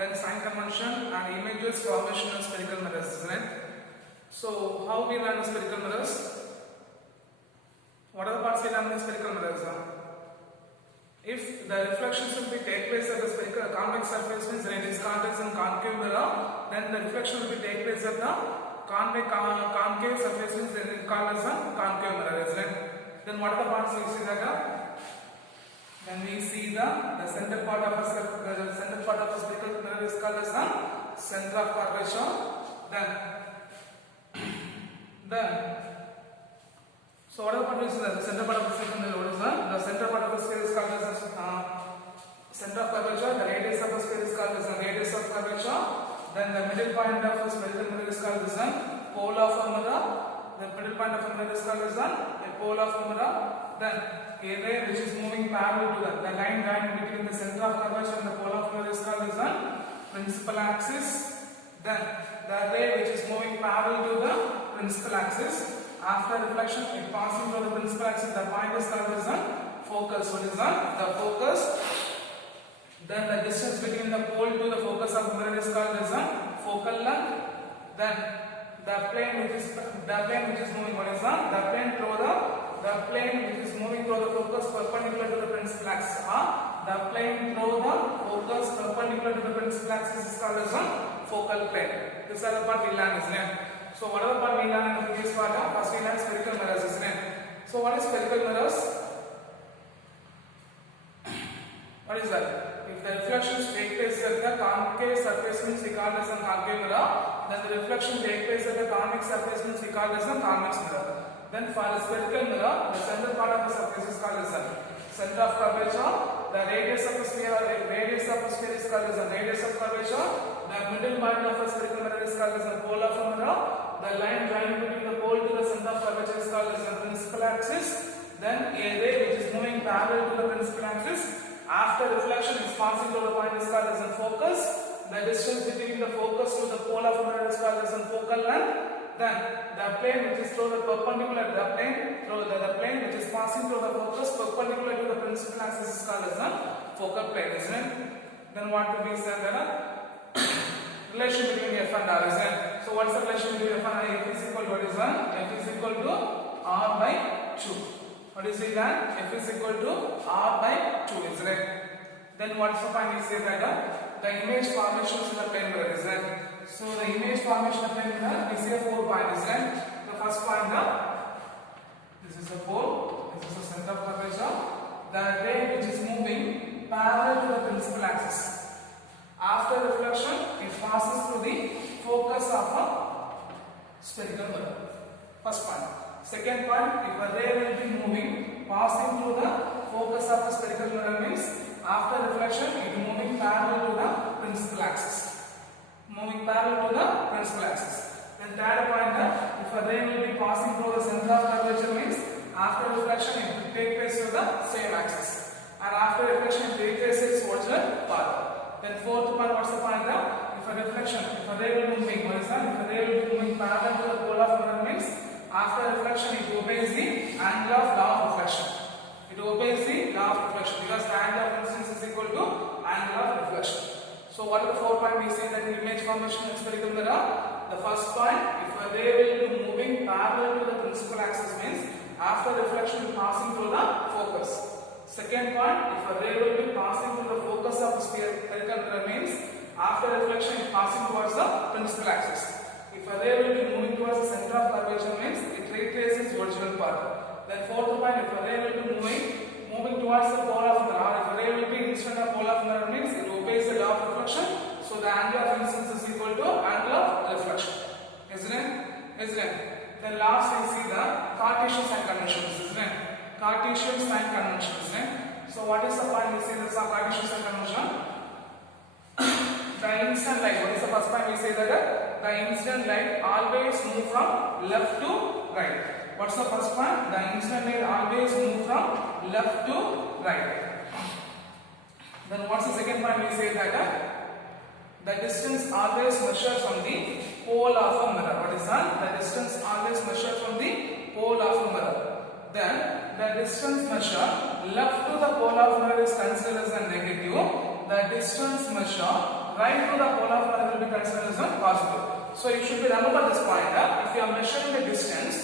then sign convention and images formation of spherical mirrors, isn't it? So how we learn the spherical mirrors? What are the parts we learn in the spherical mirrors? If the reflections will be take place at the spherical convex surface, means it is convex and concave mirror, then the reflection will be take place at the concave surface, means it is called as a concave mirror, isn't it? Then what are the parts we see that? Then we see the center part of a spherical mirror is called as the center of curvature. So what are the parts is the center part of the spherical mirror? What is the center part of the sphere is called as center of curvature. The radius of the sphere is called as the radius of curvature. Then the middle point of the spherical mirror is called as the pole of a mirror. The middle point of a mirror is called as a pole of a mirror. Then a ray which is moving parallel to the line joining between the center of curvature and the pole of mirror is called as the principal axis. Then the ray which is moving parallel to the principal axis, after reflection it passing through the principal axis, the point is called as the focus. What is the focus? Then the distance between the pole to the focus of the mirror is called as the focal length. Then the plane which is moving, what is the plane which is moving through the focus perpendicular to the principal axis. The plane through the focus perpendicular to the principal axis is called as a focal plane. This is the part we learn, isn't it? So what are the part we learn in the previous part? First we learn spherical mirrors, isn't it? So what is spherical mirrors? What is that? If the reflections take place at the concave surface, means we call this a concave mirror. Then the reflection take place at the convex surface, means we call this a convex mirror. Then for the spherical mirror, the center part of the surface is called as the center of curvature. The radius of the sphere is called as the radius of curvature. The middle point of the spherical mirror is called as the pole of a mirror. The line joining between the pole to the center of curvature is called as the principal axis. Then a ray which is moving parallel to the principal axis, after reflection is passing through the point is called as the focus. The distance between the focus to the pole of a mirror is called as the focal length. Then the plane which is through the perpendicular, the plane which is passing through the focus perpendicular to the principal axis is called as the focal plane, isn't it? Then what to be said that relation between F and R, isn't it? So what's the relation between F and R? F is equal to what is that? F is equal to R by 2. What is it then? F is equal to R by 2, isn't it? Then what's the point we say that the image formations in the plane mirror, isn't it? So the image formation of plane mirror, we see a 4 points, isn't it? The first point, this is the pole, this is the center of curvature. The ray which is moving parallel to the principal axis. After reflection, it passes through the focus of a spherical mirror. First point. Second point, if a ray will be moving, passing through the focus of a spherical mirror, means after reflection, it is moving parallel to the principal axis. Moving parallel to the principal axis. Then third point, if a ray will be passing through the center of curvature, means after reflection, it will take place to the same axis. And after reflection, it will take place its original path. Then fourth point, what's the point? If a ray will be moving, what is that? If a ray will be moving parallel to the pole of mirror, means after reflection, it obeys the angle of law of reflection. It obeys the law of reflection because the angle of incidence is equal to angle of reflection. So what are the 4 points we say that the image formation in spherical mirror? The first point, if a ray will be moving parallel to the principal axis, means after reflection passing through the focus. Second point, if a ray will be passing through the focus of the spherical mirror, means after reflection it passing towards the principal axis. If a ray will be moving towards the center of curvature, means it retraces its original path. Then fourth point, if a ray will be moving towards the pole of mirror, if a ray will be instead of pole of mirror, means it obeys the law of reflection. So the angle of incidence is equal to angle of reflection, isn't it? Then last we see the Cartesian sign conventions, isn't it? Cartesian sign convention, isn't it? So what is the point we say that's a Cartesian sign convention? The incident light, what is the first point we say that the incident light always move from left to right. What's the first point? The incident light always move from left to right. Then what's the second point we say that the distance always measured from the pole of a mirror. What is that? The distance always measured from the pole of a mirror. Then the distance measured left to the pole of mirror is considered as a negative. The distance measured right to the polar mirror will be considered as a positive. So you should remember this point. If you are measuring the distance,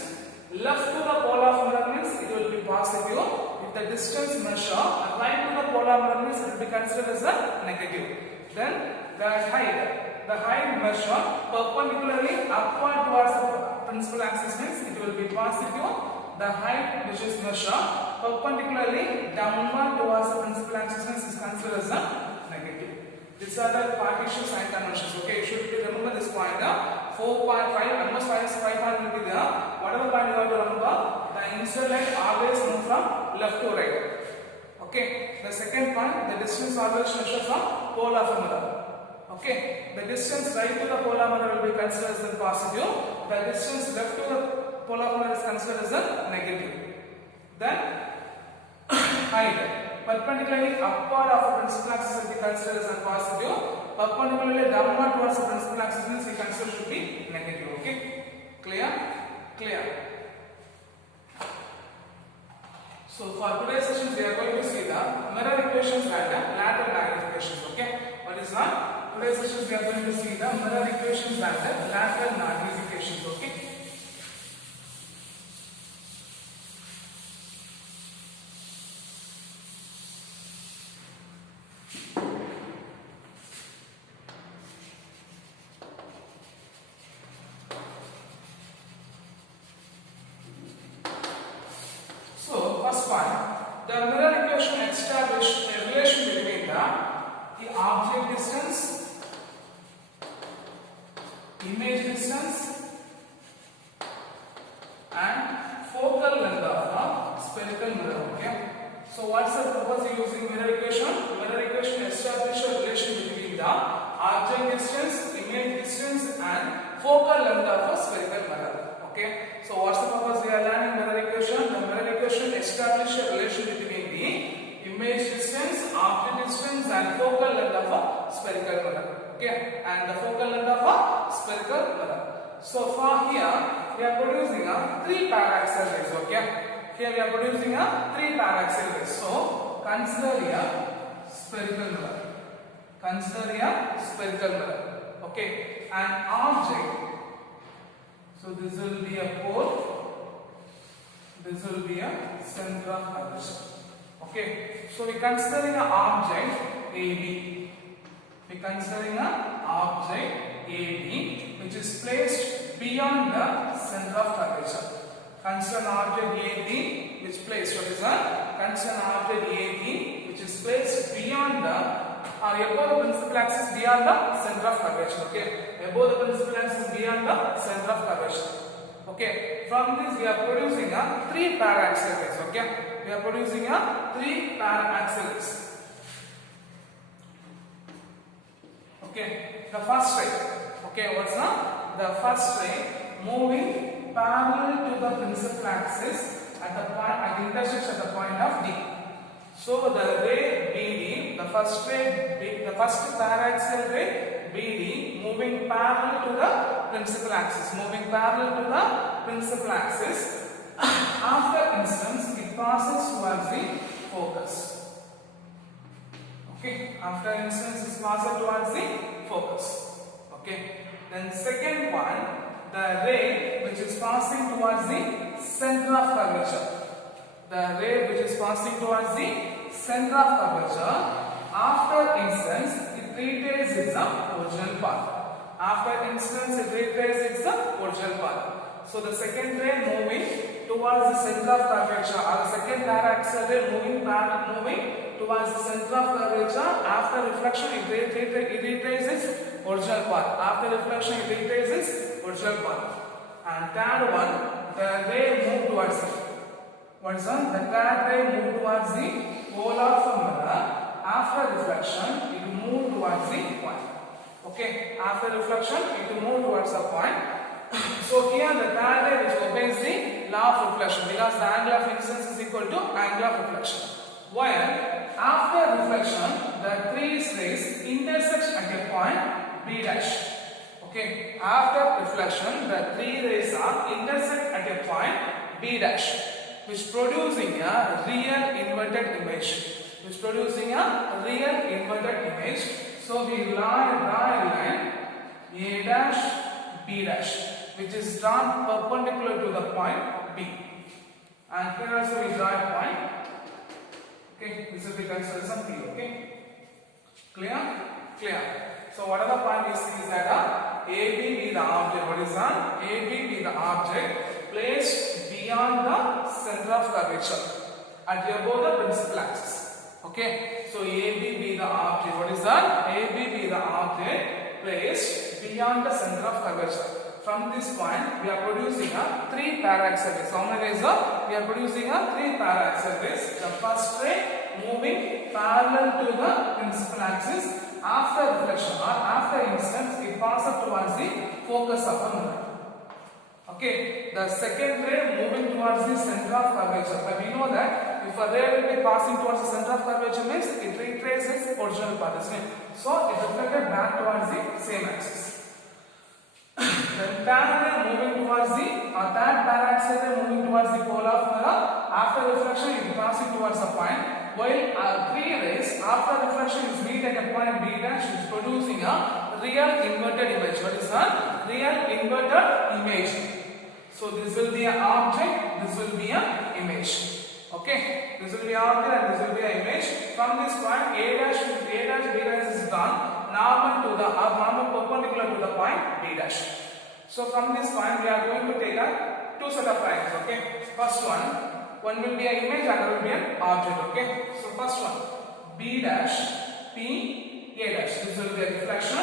left to the polar mirror means it will be positive. If the distance measure right to the polar mirror means it will be considered as a negative. Then the height measure perpendicularly upward towards the principal axis means it will be positive. The height which is measured perpendicularly downward towards the principal axis means is considered as a negative. These are the partition sign conventions. Okay, you should remember this point. 4.5, almost 5 point will be there. Whatever point you have to remember, the incident light always move from left to right. Okay, the second point, the distance always measured from pole of a mirror. Okay, the distance right to the polar mirror will be considered as a positive. The distance left to the polar mirror is considered as a negative. Then height perpendicularly upward of the principal axis will be considered as a positive. Perpendicularly downward towards the principal axis means we consider should be negative. Okay, clear? Clear. So for today's sessions we are going to see the mirror equations and the lateral magnifications. Okay, what is that? Today's sessions we are going to see the mirror equations and the lateral magnifications. Okay. So first one, the mirror equation establishes a relation between the object distance, image distance, and focal length of a spherical mirror. Okay. So what's the purpose of using mirror equation? Mirror equation establishes a relation between the object distance, image distance, and focal length of a spherical mirror. Okay. So what's the purpose we are learning mirror equation? The mirror equation establishes a relation between the image distance, object distance, and focal length of a spherical mirror. Okay, and the focal length of a spherical mirror. So for here we are producing a 3 paraxial rays. Okay, here we are producing a 3 paraxial rays. So consider here spherical mirror. Consider here spherical mirror. Okay, an object. So this will be a pole. This will be a center of curvature. Okay, so we are considering an object AB. We are considering an object AB which is placed beyond the center of curvature. Consider an object AB which is placed. What is that? Consider an object AB which is placed beyond the above the principal axis beyond the center of curvature. Okay, above the principal axis beyond the center of curvature. Okay, from this we are producing a 3 paraxial rays. Okay, we are producing a 3 paraxial rays. Okay, the first ray. Okay, what's that? The first ray moving parallel to the principal axis at the point at the intersection at the point of D. So the ray BD, the first paraxial ray BD moving parallel to the principal axis, after instance it passes towards the focus. Okay, after instance it passes towards the focus. Okay, then second one, the ray which is passing towards the center of curvature. The ray which is passing towards the center of curvature, after instance it retraces its original path. After instance it retraces its original path. So the second ray moving towards the center of curvature, or the second paraxial ray moving towards the center of curvature, after reflection it retraces original path. After reflection it retraces original path. And third one, the ray moved towards the the third ray moved towards the pole of a mirror. After reflection, it moved towards the point. Okay, after reflection, it moved towards the point. So here the third ray which obeys the law of reflection, because the angle of incidence is equal to angle of reflection. While after reflection, the 3 rays intersect at a point B dash. Okay, after reflection, the 3 rays are intersect at a point B dash, which producing a real inverted image. So we draw a line A dash B dash, which is drawn perpendicular to the point B. And here also we draw a point. Okay, this will be considered as P. Okay, clear? Clear. So what are the point we see is that AB be the object. What is that? AB be the object placed beyond the center of curvature at above the principal axis. Okay, so AB be the object. What is that? AB be the object placed beyond the center of curvature. From this point, we are producing a 3 parallax rays. How many rays are? We are producing a 3 parallax rays. The first ray moving parallel to the principal axis. After reflection or after instance, it passes towards the focus of the mirror. Okay, the second ray moving towards the center of curvature. But we know that if a ray will be passing towards the center of curvature means it retraces its original path, isn't it? So it reflected back towards the same axis. The third ray moving towards the third parallax ray moving towards the pole of mirror. After reflection, it is passing towards the point. While 3 rays after reflection is meet at a point B dash, is producing a real inverted image. What is that? Real inverted image. So this will be an object, this will be an image. Okay, this will be an object and this will be an image. From this point A dash, B dash is done normal to the normal perpendicular to the point B dash. So from this point we are going to take a 2 set of lines. Okay, first one will be an image, another will be an object. Okay, so first one B dash P A dash, this will be a reflection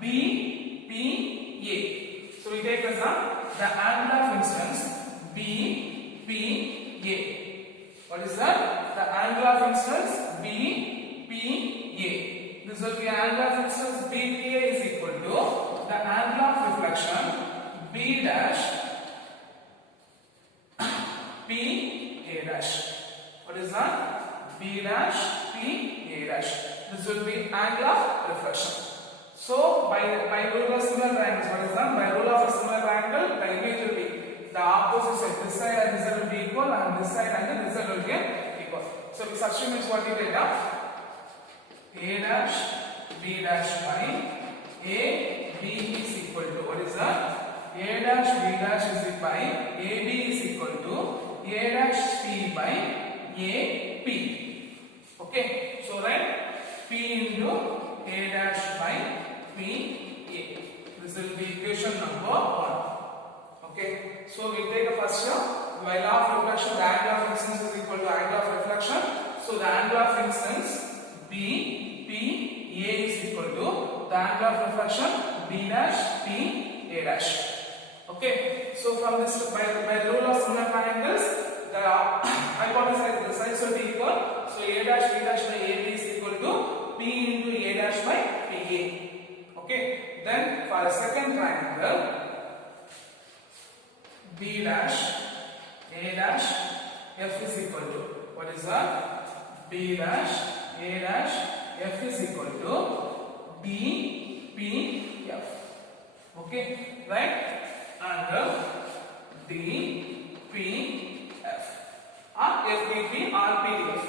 B P A. So we take as the angle of incidence B P A. What is that? The angle of incidence B P A. This will be angle of incidence B P A is equal to the angle of reflection B dash P A dash. What is that? B dash P A dash. This will be angle of reflection. So by rule of similar triangles, what is that? By rule of a similar triangle, the image will be the opposite side. This side and this side will be equal, and this side and this side will be equal. So we substitute what we get A dash B dash by A B is equal to, what is that? A dash B dash is by A B is equal to A dash P by A P. Okay, so write P into A dash by P A. This will be equation number 1. Okay, so we take the first term. By law of reflection, the angle of incidence is equal to angle of reflection. So the angle of incidence B P A is equal to the angle of reflection B dash P A dash. Okay, so from this, by the rule of similar triangles, the hypotenuse, the sides will be equal. So A dash B dash by A B is equal to P into A dash by P A. Okay, then for a second triangle, B dash A dash F is equal to, what is that? B dash A dash F is equal to D P F. Okay, right? Angle D P F or F D P or P D F.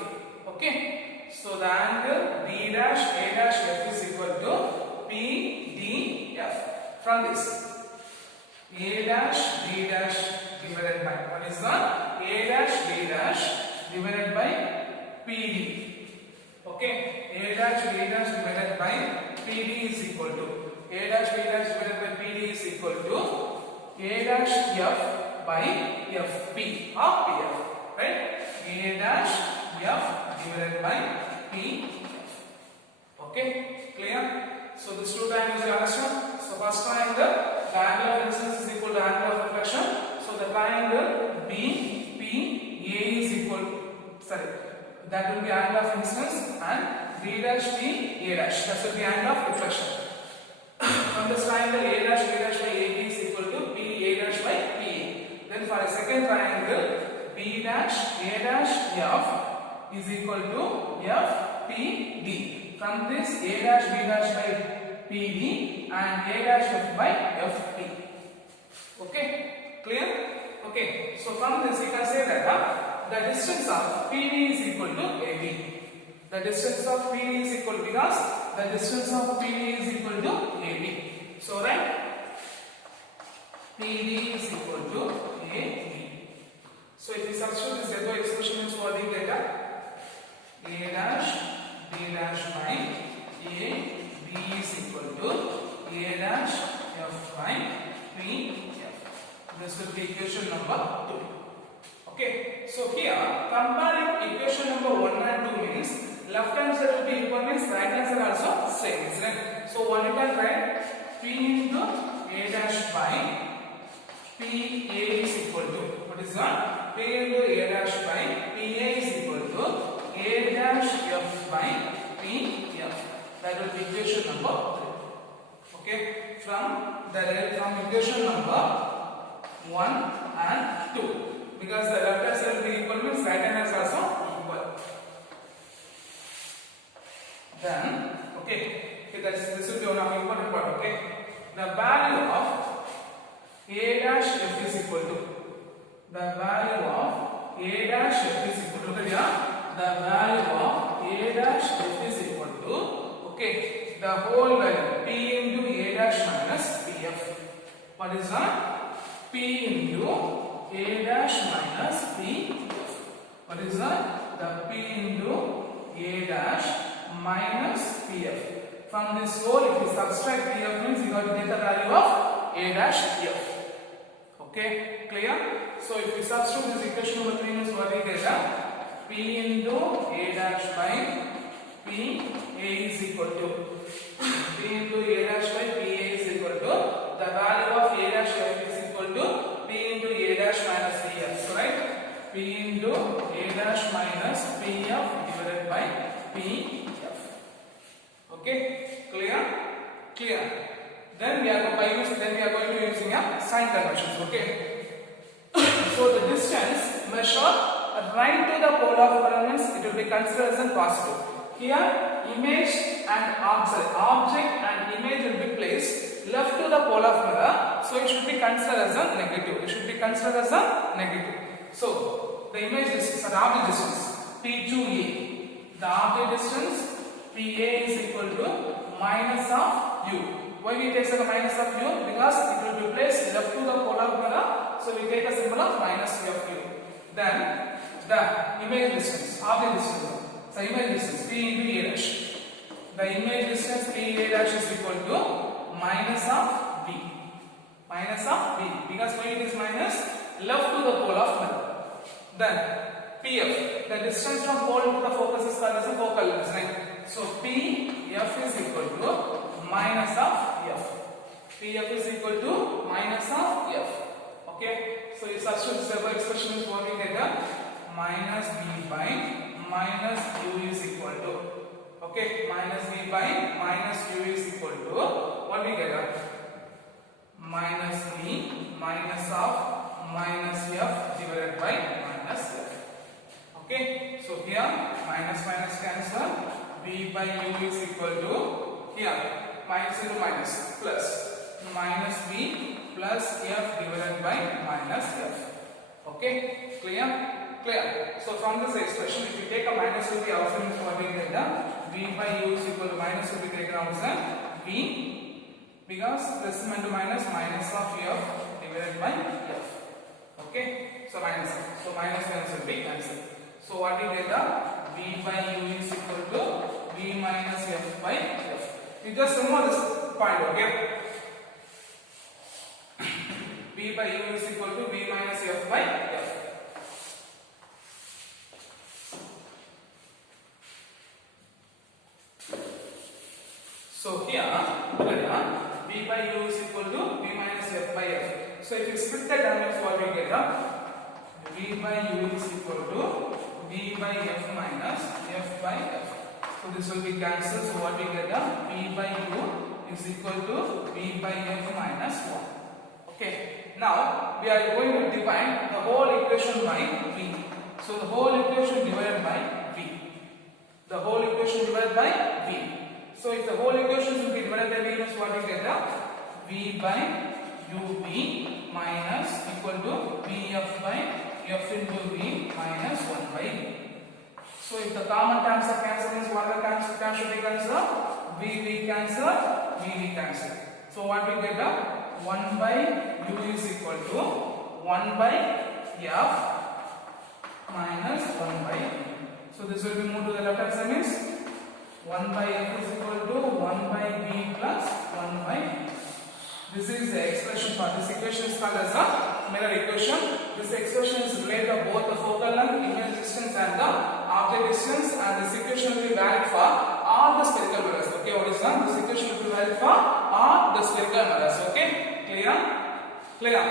Okay, so the angle D dash A dash F is equal to P D F. From this, A dash B dash divided by, what is that? A dash B dash divided by P D. Okay, A dash B dash divided by P D is equal to, A dash B dash divided by P D is equal to A dash F by F P or P F. Right? A dash F divided by P F. Okay, clear? So this two triangles you understand. So first triangle, the angle of incidence is equal to angle of reflection. So the triangle B P A is equal to, that will be angle of incidence, and B dash P A dash, that will be angle of reflection. From this triangle A dash B dash by A B is equal to P A dash by P A. Then for a second triangle, B dash A dash F is equal to F P D. From this, A dash B dash by P D and A dash F by F P. Okay, clear? Okay, so from this we can say that the distance of P D is equal to A B. The distance of P D is equal, because the distance of PD is equal to AB. So right, PD is equal to AB. So if you substitute this therefore expression means what we get? A dash B dash by A B is equal to A dash F by P F. This will be equation number 2. Okay, so here comparing equation number 1 and 2 means left hand side will be equal means right hand side also same, isn't it? So one you can write P into A dash by P A is equal to, what is that? P into A dash by P A is equal to A dash F by P F. That will be equation number 3. Okay, from equation number 1 and 2. Because the left hand side will be equal means right hand is also equal. Then, okay, this will be one of the important part. Okay, the value of A dash F is equal to, the value of A dash F is equal to, look at here, the value of A dash F is equal to, okay, the whole value P into A dash minus PF. What is that? P into A dash minus P F. What is that? The P into A dash minus P F. From this whole, if you subtract P F means you got to get the value of A dash F. Okay, clear? So if you substitute this equation number 3 means what we get? P into A dash by P A is equal to P into A dash by P A is equal to the value of A dash F is equal to P into A dash minus PF. So right, P into A dash minus PF divided by PF. Okay, clear? Clear. Then we are going to be using a sign conventions. Okay. So the distance measured right to the pole of mirror means it will be considered as a positive. Here, image and object and image will be placed left to the pole of mirror, so it should be considered as a negative. It should be considered as a negative. So the image distance or object distance P to A. The object distance PA is equal to minus of U. Why we take a minus of U? Because it will be placed left to the pole of mirror, so we take a symbol of minus U of U. Then the image distance, object distance. So image distance P into A dash. The image distance P A dash is equal to minus of B. Minus of B. Because why it is minus? Left to the pole of mirror. Then PF. The distance from pole to the focus is called as a focal length. Right? So PF is equal to minus of F. PF is equal to minus of F. Okay. So you substitute this expression is what we get? Minus B by minus U is equal to, okay, minus B by minus U is equal to, what we get? Minus B minus of minus F divided by minus F. Okay, so here minus minus cancel, B by U is equal to, here minus into minus plus minus B plus F divided by minus F. Okay, clear? Clear. So from this expression, if you take a minus will be also means what we get? V by U is equal to minus will be taken outside V, because plus into minus of F divided by F. Okay. So minus. So minus will be cancelled. So what we get? V by U is equal to V minus F by F. You just remember this point. Okay. V by U is equal to V minus F by F. So here, V by U is equal to V minus F by F. So if you split the terms, what we get? V by U is equal to V by F minus F by F. So this will be cancelled. So what we get? V by U is equal to V by F minus 1. Okay. Now we are going to divide the whole equation by V. So the whole equation divided by V. The whole equation divided by V. So if the whole equation will be divided by V, means what we get? V by UV minus equal to VF by F into V minus 1 by V. So if the common terms are cancelled, means what the terms should be cancelled? V cancel. So what we get? 1 by u is equal to 1 by f minus 1 by u. So this will be moved to the left hand side, means 1 by f is equal to 1 by v plus 1 by v. This is the expression for this equation is called as a mirror equation. This expression is related to both the focal length, image distance and the object distance, and this equation will be valid for all the spherical mirrors. Okay, what is that? This equation will be valid for all the spherical mirrors. Okay, clear? Clear?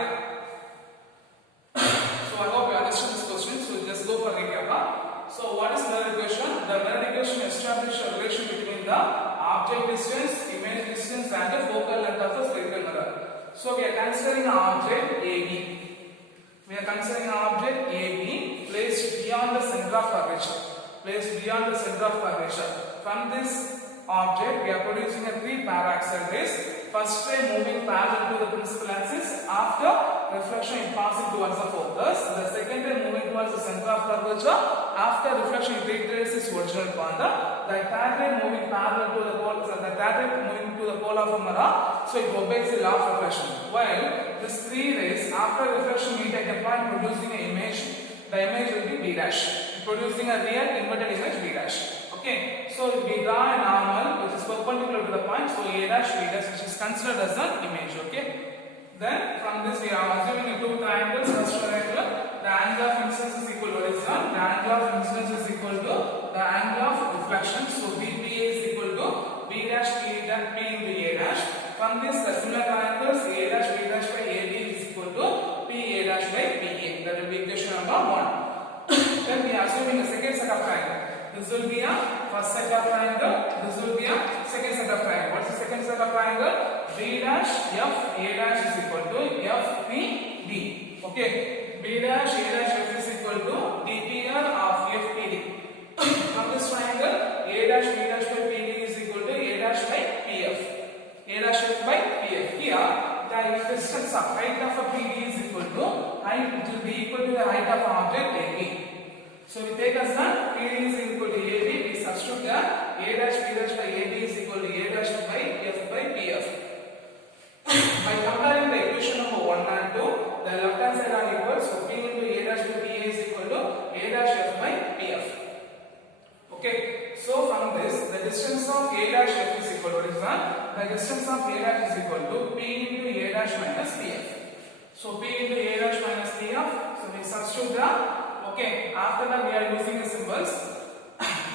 So I hope you understand this question. So just go for recap. So what is mirror equation? The mirror equation establishes a relation between the object distance, image distance and the focal length of a spherical mirror. So we are considering an object AB. We are considering an object AB placed beyond the center of curvature. From this object, we are producing a 3 paraxial rays. First ray moving parallel to the principal axis. After reflection, it passing towards the focus. The second ray moving towards the center of curvature. After reflection, it retraces its original point. The third ray moving parallel to the pole. So the third ray moving to the pole of a mirror. So it obeys the law of reflection. While these 3 rays, after reflection, meet at a point producing an image. The image will be B dash. Producing a real inverted image B dash. Okay, so we draw a normal which is perpendicular to the point, so A dash B dash, which is considered as an image. Okay, then from this we are assuming 2 triangles. First triangle, the angle of incidence is equal to what is that? The angle of incidence is equal to the angle of reflection. So BPA is equal to B dash P into A dash. From this, the similar triangles A dash B dash by AB is equal to P A dash by PA. That will be equation number 1. Then we are assuming a second set of triangle. This will be a first set of triangle. This will be a second set of triangle. What is the second set of triangle? B dash F A dash is equal to F P D. Okay. B dash A dash F is equal to DPR of F P D. From this triangle, A dash B dash by PD is equal to A dash by PF. A dash F by PF. Here, the distance of height of a PD is equal to height, it will be equal to the height of object AB. So we take as that PD is equal to AB, we substitute that A dash B dash by AB is equal to A dash by F by PF. By comparing the equation number 1 and 2, the left hand side are equal, so P into A dash by PA is equal to A dash F by PF. Okay, so from this, the distance of A dash F is equal to what is that? The distance of A dash is equal to P into A dash minus PF. So P into A dash minus PF, so we substitute that. Okay, after that we are using the symbols.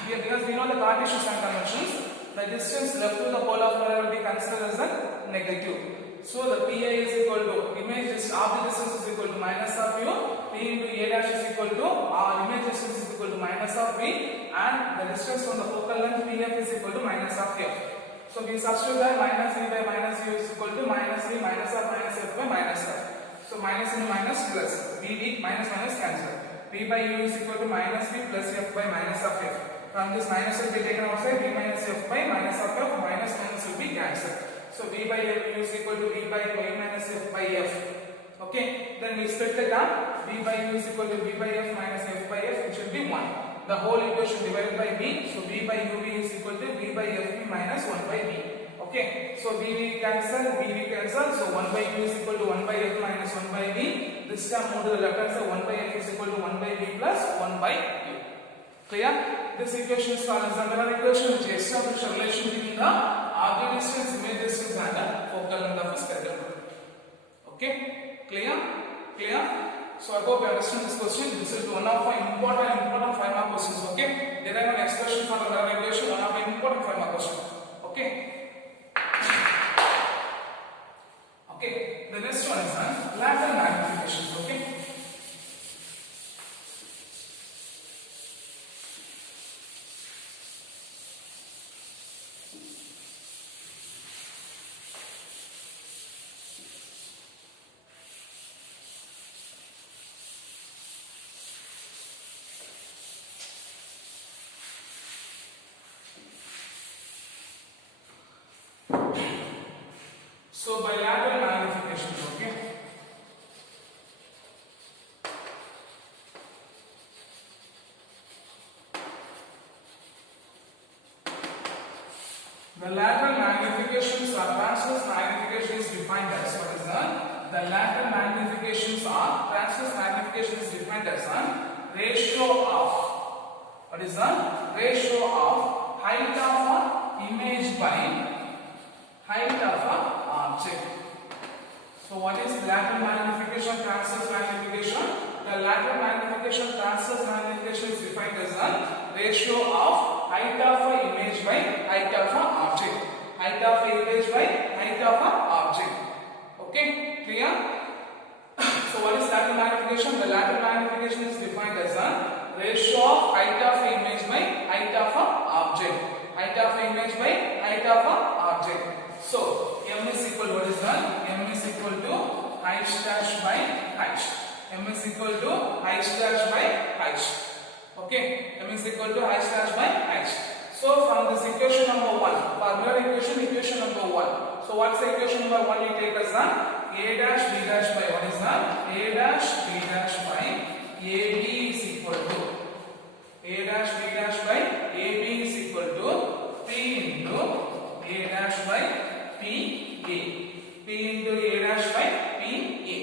Because we know the Cartesian sign conventions, the distance left to the pole of mirror will be considered as a negative. So the PA is equal to image object distance is equal to minus of u. P into A dash is equal to image distance is equal to minus of v, and the distance from the focal length PF is equal to minus of f. So we substitute that minus v by minus u is equal to minus v minus of minus f by minus f. So minus into minus plus v minus minus cancel. V by u is equal to minus v plus f by minus of f. From this minus will be taken outside, v minus f by minus of f, minus minus will be cancelled. So v by f is equal to v by minus f by f. Okay, then we split the term. V by u is equal to v by f minus f by f, which will be 1. The whole equation divided by v. So v by uv is equal to v by fv minus 1 by v. Okay, so v cancel, v cancel. So 1 by u is equal to 1 by f minus 1 by v. This term move to the left hand side. 1 by f is equal to 1 by v plus 1 by u. Clear? This equation is called as the mirror equation, which establishes a relation between the object distance, image distance, and the focal length of a spherical mirror. Okay? Clear? Clear? So I hope you understand this question. This is one of my important 5 mark questions. Okay? Derive an expression for the mirror equation. One of my important 5 mark questions. Okay? Okay. The next one is lateral magnification. Okay? So bilateral magnification, okay? The lateral magnifications or transverse magnification is defined as what is the lateral magnifications or transverse magnification is defined as a ratio of what is the ratio of height of an image by height of an object. So what is lateral magnification, transverse magnification? The lateral magnification, transverse magnification is defined as a ratio of height of an image by height of an object. Height of an image by height of an object. Okay, clear? So what is lateral magnification? The lateral magnification is defined as a ratio of height of an image by height of an object. Height of an image by height of an object. So m is equal to what is that? M is equal to height dash by height. M is equal to height dash by height. Okay, m is equal to height dash by height. So from this equation number 1, formula equation number 1. So what's the equation number 1? You take as a dash b dash by what is that? A dash b dash by AB is equal to A dash b dash by AB is equal to P into A dash by PA. P into A dash by PA.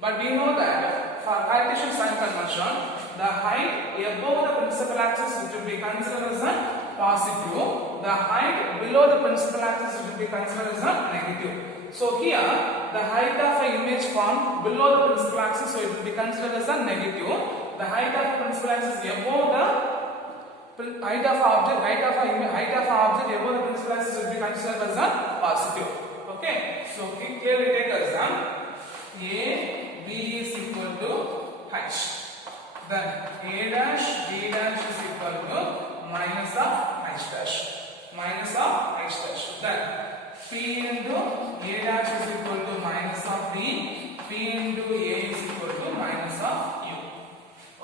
But we know that for Cartesian sign conversion, the height above the principal axis which will be considered as a positive, the height below the principal axis which will be considered as a negative. So here, the height of an image formed below the principal axis, so it will be considered as a negative. The height of the principal axis above the height of object, height of object above the principal axis will be considered as a positive. Okay, so we clearly take as A, B is equal to height. Then A dash, B dash is equal to minus of height dash. Minus of height dash. Then P into A dash is equal to minus of B. P into A is equal to minus of U.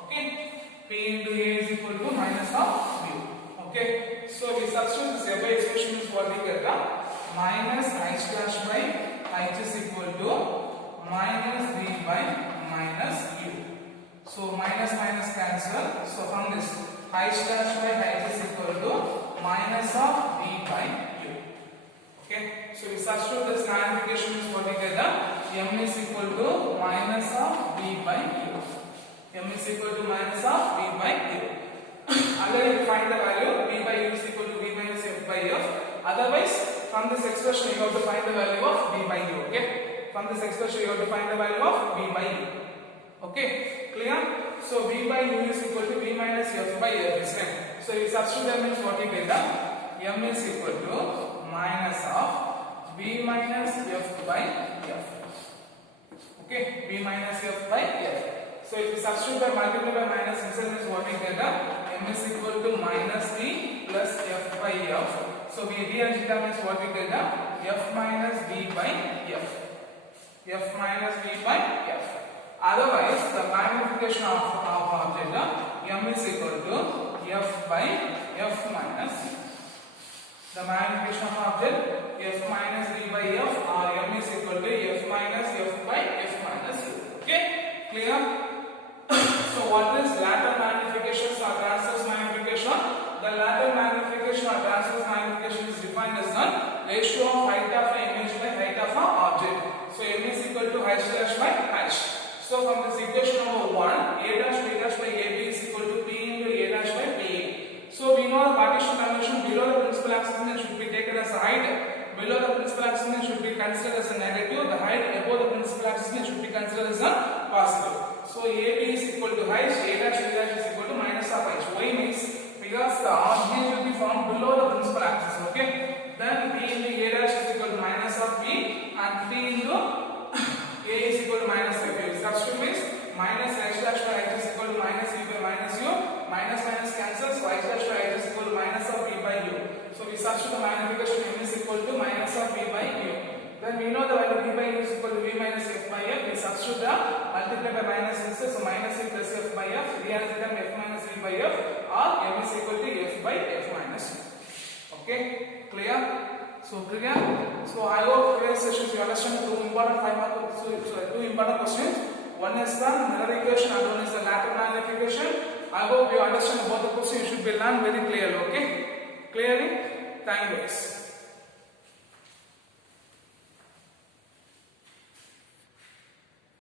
Okay. P into A is equal to minus of U. Okay. So we substitute this above expression is what we get. Minus height dash by height is equal to minus B by minus U. So minus minus cancel. So from this height dash by height is equal to minus of B by U. Okay. So we substitute this magnification is what we get. M is equal to minus of B by U. M is equal to minus of B by U. Again, we find the value B by U is equal to B minus F by F. Otherwise, from this expression you have to find the value of B by U. Okay. From this expression you have to find the value of B by U. Okay. Clear? So B by U is equal to B minus F by F is right. So you substitute that means what you get. M is equal to minus of B minus F by F. Okay. B minus F by F. So if you substitute by multiply by minus inside means what we get. M is equal to minus B plus F by F. So we rearrange that means what we get. F minus B by F. F minus B by F. Otherwise, the magnification of object M is equal to F by F minus. The magnification of object F minus B by F or M is equal to F minus F by F minus. Okay, clear? So what is lateral magnification or transverse magnification? The lateral magnification or transverse magnification is defined as the ratio of height of an image by height of an object. So M is equal to height dash by height. So from this equation number 1, A dash B dash by AB is equal to P into A dash by PA. So we know the Cartesian conversion below the principal axis should be taken as a height. Below the principal axis should be considered as a negative. The height above the principal axis should be considered as a positive. So AB is equal to height, A dash B dash is equal to minus of height. Why means because the image will be found below the principal axis. Okay. Then P into A dash is equal to minus of B and P into A is equal to minus F. Substitute means minus H dash by H is equal to minus U by minus U. Minus minus cancels. So H dash by H is equal to minus of B by U. So we substitute the magnification M is equal to minus of B by U. Then we know the value B by U is equal to V minus F by F. We substitute the multiply by minus instead. So minus U plus F by F. Rearrange them F minus V by F or M is equal to F by F minus U. Okay, clear? So clear? So I hope today's session you understand two important questions. One is the mirror equation and one is the lateral magnification. I hope you understand both the questions. You should be learned very clearly. Okay? Clearly? Thank you guys.